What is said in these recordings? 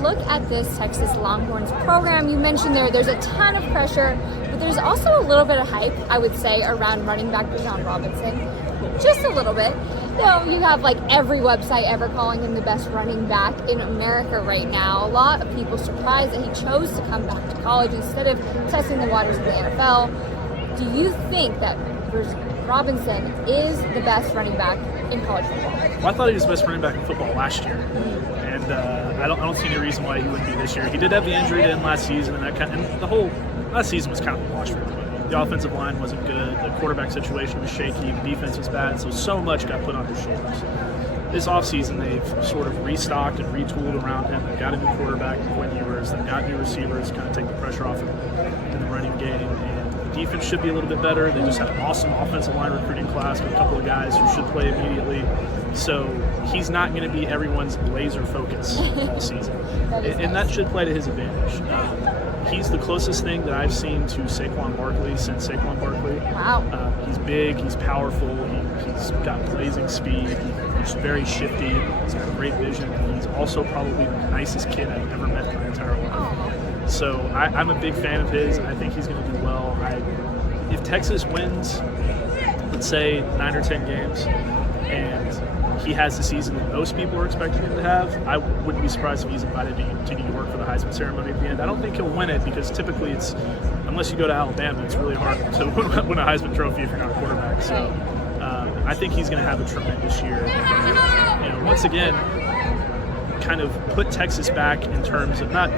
look at this Texas Longhorns program, you mentioned there's a ton of pressure, but there's also a little bit of hype, I would say, around running back BIJAN Robinson. Just a little bit. You have like every website ever calling him the best running back in America right now. A lot of people surprised that he chose to come back to college instead of testing the waters of the NFL. Do you think that Robinson is the best running back in college football? Well, I thought he was the best running back in football last year, and I don't see any reason why he wouldn't be this year. He did have the injury to end last season, and the whole last season was kind of a wash for everybody. The offensive line wasn't good, the quarterback situation was shaky, the defense was bad, so much got put on his shoulders. This offseason, they've sort of restocked and retooled around him. They got a new quarterback, Quinn Ewers. They've got new receivers, kind of take the pressure off him in the running game. And the defense should be a little bit better. They just had an awesome offensive line recruiting class with a couple of guys who should play immediately. So he's not going to be everyone's laser focus all season. And that should play to his advantage. He's the closest thing that I've seen to Saquon Barkley since Saquon Barkley. Wow. He's big, he's powerful, he's got blazing speed, he's very shifty, he's got great vision, and he's also probably the nicest kid I've ever met in my entire life. Oh. So I'm a big fan of his, and I think he's going to do well. If Texas wins, let's say 9 or 10 games, and he has the season that most people are expecting him to have, I wouldn't be surprised if he's invited to New York for the Heisman ceremony at the end. I don't think he'll win it because typically it's, unless you go to Alabama, it's really hard to win a Heisman trophy if you're not a quarterback. So I think he's going to have a tremendous year. And, once again, kind of put Texas back in terms of not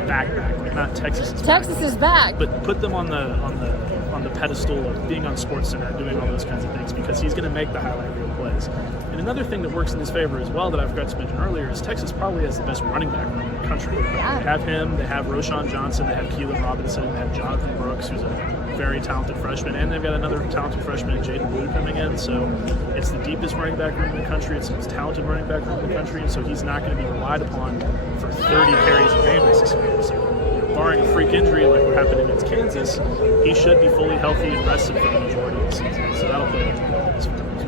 Texas is back. Texas is back. But put them on the pedestal of being on SportsCenter and doing all those kinds of things, because he's going to make the highlight reel plays. And another thing that works in his favor as well that I forgot to mention earlier is Texas probably has the best running back in the country. Yeah. They have him, they have Roshan Johnson, they have Keelan Robinson, they have Jonathan Brooks, who's a very talented freshman, and they've got another talented freshman in Jaden Blue coming in. So it's the deepest running back room in the country, it's the most talented running back room in the country, and so he's not going to be relied upon for 30 carries a game necessarily. So, barring a freak injury like what happened against Kansas, he should be fully healthy and rested for the majority of the season. So that'll play into his favor.